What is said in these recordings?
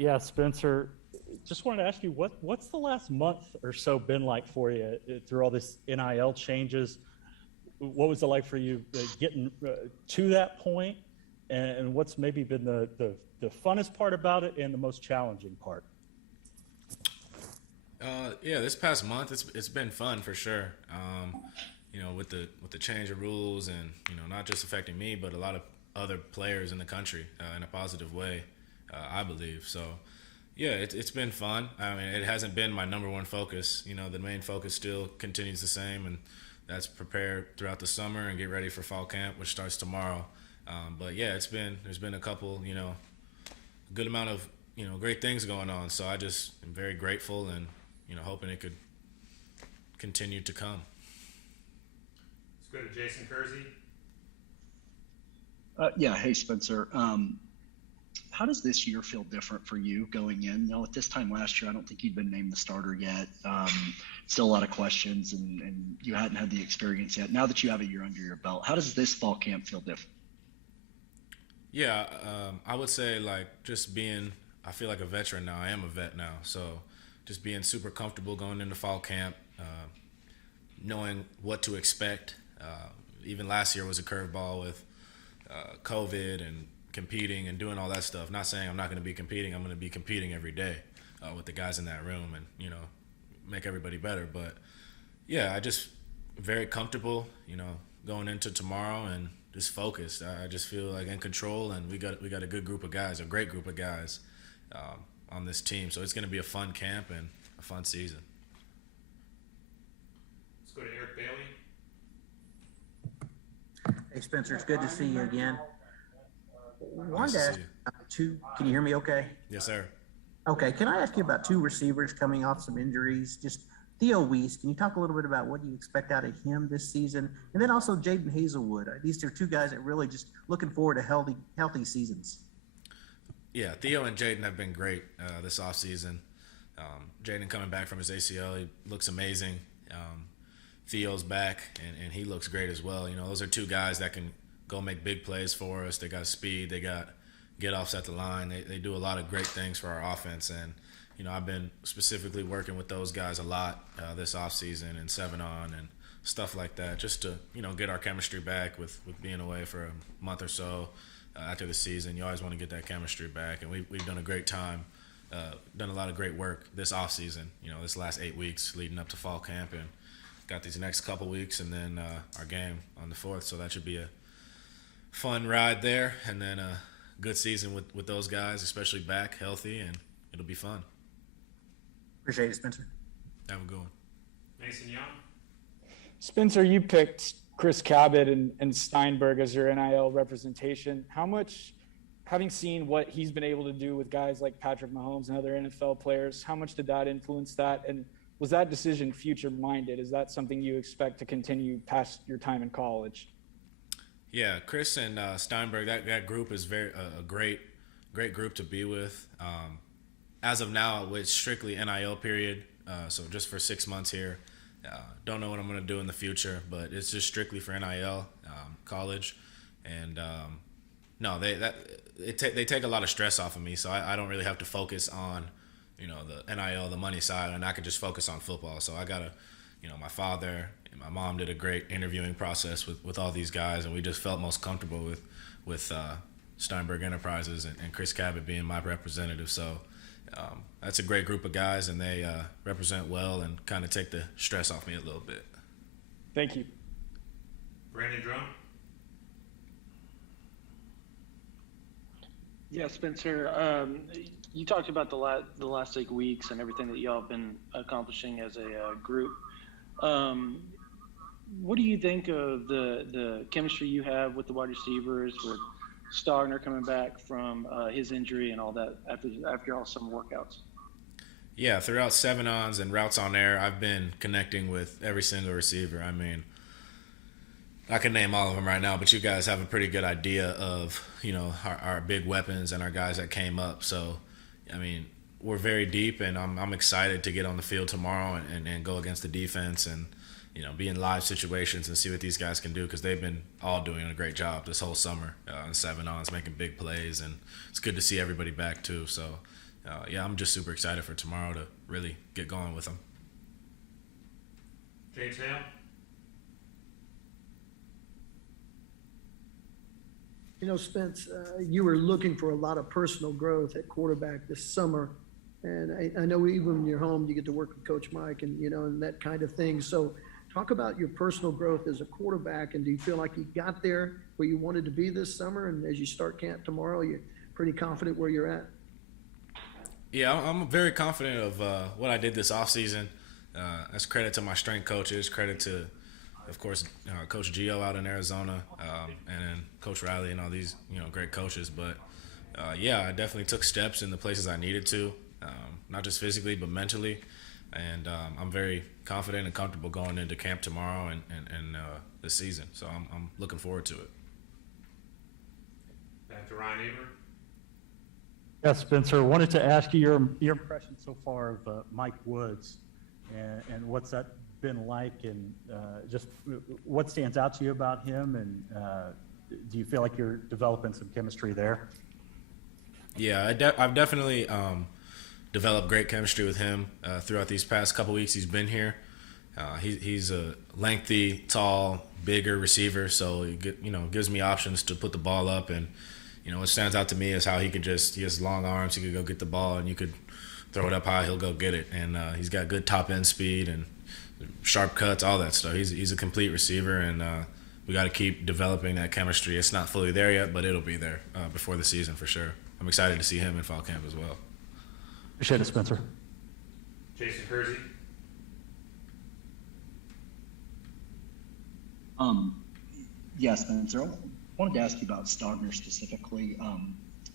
Yeah, Spencer, just wanted to ask you what's the last month or so been like for you through all this NIL changes? What was it like for you getting to that point, and what's maybe been the funnest part about it and the most challenging part? Yeah, this past month it's been fun for sure. With the change of rules and not just affecting me, but a lot of other players in the country in a positive way, I believe. So, yeah, it's been fun. I mean, it hasn't been my number one focus. The main focus still continues the same, and that's prepare throughout the summer and get ready for fall camp, which starts tomorrow. But yeah, there's been a couple, good amount of great things going on. So I just am very grateful and hoping it could continue to come. Let's go to Jason Kersey. Yeah, hey Spencer. How does this year feel different for you going in? At this time last year, I don't think you'd been named the starter yet. Still a lot of questions, and you hadn't had the experience yet. Now that you have a year under your belt, how does this fall camp feel different? Yeah, I would say I feel like a veteran now. I am a vet now, so just being super comfortable going into fall camp, knowing what to expect. Even last year was a curveball with COVID and competing and doing all that stuff. Not saying I'm not going to be competing. I'm going to be competing every day with the guys in that room and make everybody better. But yeah, I just very comfortable, going into tomorrow and just focused. I just feel like in control, and we got a good group of guys, a great group of guys on this team. So it's going to be a fun camp and a fun season. Let's go to Eric Bailey. Hey Spencer, it's good to see you again. Nice Wanted to to see ask you. about two. Can you hear me okay? Yes, sir. Okay, can I ask you about two receivers coming off some injuries? Just Theo Weiss, can you talk a little bit about what you expect out of him this season? And then also Jaden Hazelwood. These are two guys that really just looking forward to healthy seasons. Yeah, Theo and Jaden have been great this offseason. Jaden coming back from his ACL, he looks amazing. Theo's back, and he looks great as well. Those are two guys that can go make big plays for us. They got speed. They got get-offs at the line. They do a lot of great things for our offense. And, I've been specifically working with those guys a lot this offseason and 7-on and stuff like that just to, get our chemistry back with being away for a month or so after the season. You always want to get that chemistry back. And we've done a great time, done a lot of great work this offseason, this last 8 weeks leading up to fall camp, and got these next couple weeks and then our game on the 4th. So that should be a fun ride there, and then a good season with those guys, especially back healthy, and it'll be fun. Appreciate it, Spencer. Have a good one. Mason Young. Spencer, you picked Chris Cabot and Steinberg as your NIL representation. How much, having seen what he's been able to do with guys like Patrick Mahomes and other NFL players, how much did that influence that? And was that decision future-minded? Is that something you expect to continue past your time in college? Yeah, Chris and Steinberg, that group is a great group to be with. As of now, it's strictly NIL period, so just for 6 months here. Don't know what I'm going to do in the future, but it's just strictly for NIL, college. And no, they take a lot of stress off of me, so I don't really have to focus on the NIL, the money side, and I could just focus on football. So I got my father and my mom did a great interviewing process with all these guys, and we just felt most comfortable with Steinberg Enterprises and Chris Cabot being my representative. So that's a great group of guys, and they represent well and kind of take the stress off me a little bit. Thank you. Brandon Drum. Yeah, Spencer, you talked about the last 8 weeks and everything that y'all have been accomplishing as a group. What do you think of the chemistry you have with the wide receivers, with Stogner coming back from his injury and all that after all summer workouts? Yeah, throughout 7-ons and routes on air, I've been connecting with every single receiver. I mean, I can name all of them right now, but you guys have a pretty good idea of, our big weapons and our guys that came up. So, I mean, we're very deep, and I'm excited to get on the field tomorrow and go against the defense and, be in live situations and see what these guys can do, because they've been all doing a great job this whole summer in 7-ons, making big plays, and it's good to see everybody back too. So yeah, I'm just super excited for tomorrow to really get going with them. James Hale. You know, Spence, you were looking for a lot of personal growth at quarterback this summer. And I know even when you're home, you get to work with Coach Mike and, and that kind of thing. So talk about your personal growth as a quarterback. And do you feel like you got there where you wanted to be this summer? And as you start camp tomorrow, you're pretty confident where you're at? Yeah, I'm very confident of what I did this offseason. That's credit to my strength coaches, credit to, of course, Coach Gio out in Arizona, and then Coach Riley and all these, great coaches. But, yeah, I definitely took steps in the places I needed to, not just physically but mentally. And I'm very confident and comfortable going into camp tomorrow and this season. So I'm looking forward to it. Back to Ryan Aber. Yeah, Spencer, wanted to ask you your impression so far of Mike Woods and what's that been like, and just what stands out to you about him, and do you feel like you're developing some chemistry there? Yeah, I've definitely developed great chemistry with him throughout these past couple weeks he's been here. He's a lengthy, tall, bigger receiver, so he gives me options to put the ball up. And what stands out to me is how he has long arms. He could go get the ball, and you could throw it up high, he'll go get it. And he's got good top end speed and sharp cuts, all that stuff. He's a complete receiver, and we got to keep developing that chemistry. It's not fully there yet, but it'll be there before the season for sure. I'm excited to see him in fall camp as well. Appreciate it, Spencer. Jason Kersey. Yeah, Spencer, I wanted to ask you about Stogner specifically.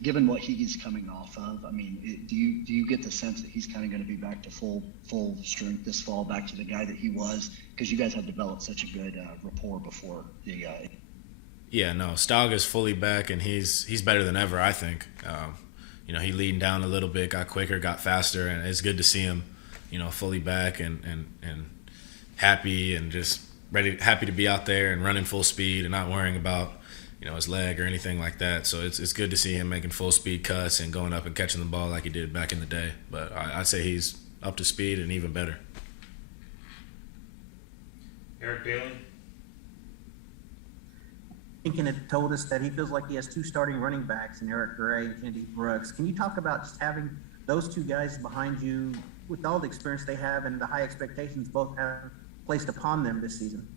Given what he's coming off of, I mean, do you get the sense that he's kind of going to be back to full strength this fall, back to the guy that he was? Because you guys have developed such a good rapport before the. Yeah, no, Stog is fully back, and he's better than ever, I think. He leaned down a little bit, got quicker, got faster, and it's good to see him, fully back and happy and just happy to be out there and running full speed and not worrying about his leg or anything like that. So it's good to see him making full speed cuts and going up and catching the ball like he did back in the day. But I'd say he's up to speed and even better. Eric Bailey. Lincoln had told us that he feels like he has two starting running backs in Eric Gray and Kennedy Brooks. Can you talk about just having those two guys behind you with all the experience they have and the high expectations both have placed upon them this season?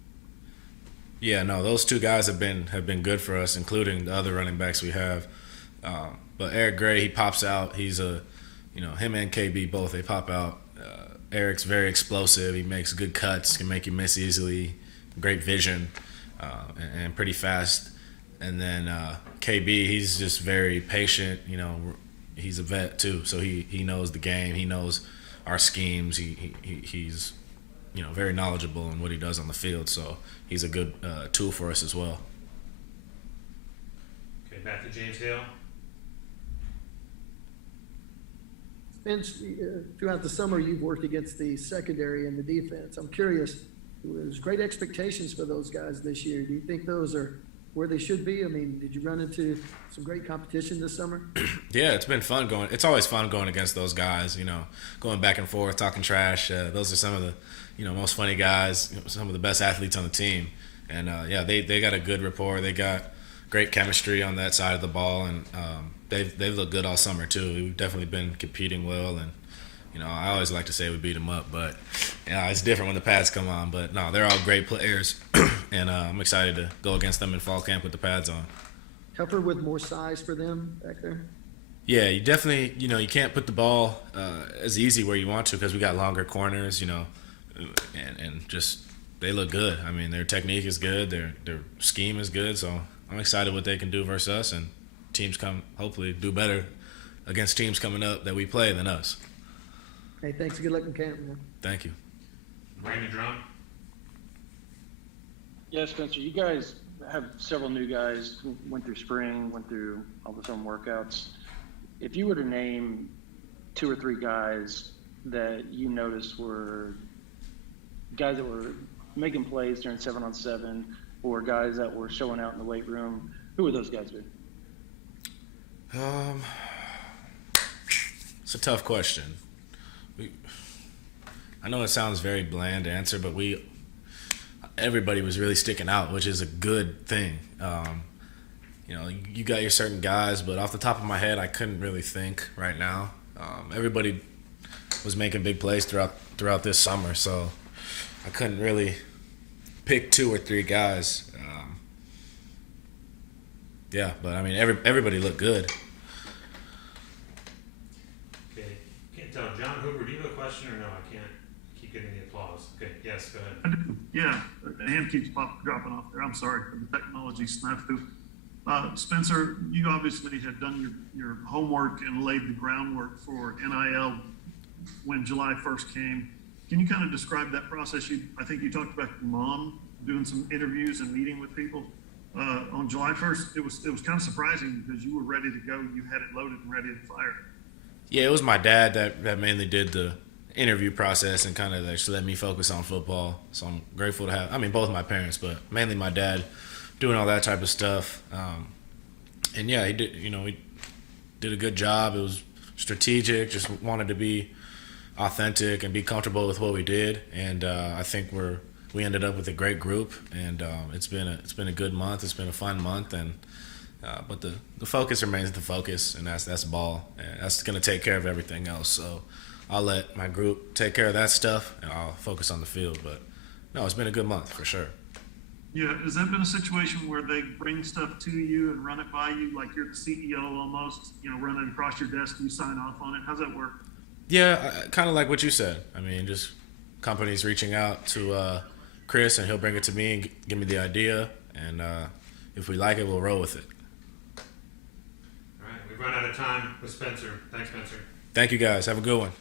Yeah, no, those two guys have been good for us, including the other running backs we have. But Eric Gray, he pops out. He's him and KB both, they pop out. Eric's very explosive. He makes good cuts, can make you miss easily, great vision, and pretty fast. And then KB, he's just very patient. He's a vet too, so he knows the game. He knows our schemes. He's very knowledgeable in what he does on the field. So he's a good tool for us as well. Okay, back to James Hale. Spence, throughout the summer, you've worked against the secondary and the defense. I'm curious, there's great expectations for those guys this year. Do you think those are where they should be? I mean, did you run into some great competition this summer? Yeah, it's been fun going. It's always fun going against those guys, going back and forth, talking trash. Those are some of the, most funny guys, some of the best athletes on the team. And, yeah, they got a good rapport. They got great chemistry on that side of the ball, and they've looked good all summer too. We've definitely been competing well, and I always like to say we beat them up, but it's different when the pads come on. But no, they're all great players, and I'm excited to go against them in fall camp with the pads on. Tougher with more size for them back there? Yeah, you definitely, you can't put the ball as easy where you want to because we got longer corners, and just they look good. I mean, their technique is good, their scheme is good, so I'm excited what they can do versus us, and teams hopefully do better against teams coming up that we play than us. Hey, thanks. Good luck in camp, man. Thank you. Brandon Drum. Yeah, Spencer, you guys have several new guys, went through spring, went through all the summer workouts. If you were to name two or three guys that you noticed were guys that were making plays during 7-on-7 or guys that were showing out in the weight room, who would those guys be? It's a tough question. I know it sounds very bland to answer, but everybody was really sticking out, which is a good thing. You got your certain guys, but off the top of my head, I couldn't really think right now. Everybody was making big plays throughout this summer, so I couldn't really pick 2 or 3 guys. But I mean, everybody looked good. Okay. Can't tell. John Hoover, do you have a question or no? I can't keep getting the applause. Okay. Yes, go ahead. I do. Yeah, the hand keeps dropping off there. I'm sorry for the technology snafu. Spencer, you obviously had done your homework and laid the groundwork for NIL when July 1st came. Can you kind of describe that process? I think you talked about your mom doing some interviews and meeting with people on July 1st. It was kind of surprising because you were ready to go. You had it loaded and ready to fire. Yeah, it was my dad that mainly did the interview process and kind of actually let me focus on football. So I'm grateful to have, both my parents, but mainly my dad doing all that type of stuff. And yeah, he did a good job. It was strategic, just wanted to be authentic and be comfortable with what we did. And I think we ended up with a great group, and it's been a good month. It's been a fun month, and but the focus remains the focus, and that's ball. And that's going to take care of everything else. So I'll let my group take care of that stuff, and I'll focus on the field. But no, it's been a good month for sure. Yeah, has that been a situation where they bring stuff to you and run it by you, like you're the CEO almost, running across your desk, you sign off on it? How's that work? Yeah, kind of like what you said. Just companies reaching out to Chris, and he'll bring it to me and give me the idea, and if we like it, we'll roll with it. All right. We've run out of time with Spencer. Thanks, Spencer. Thank you, guys. Have a good one.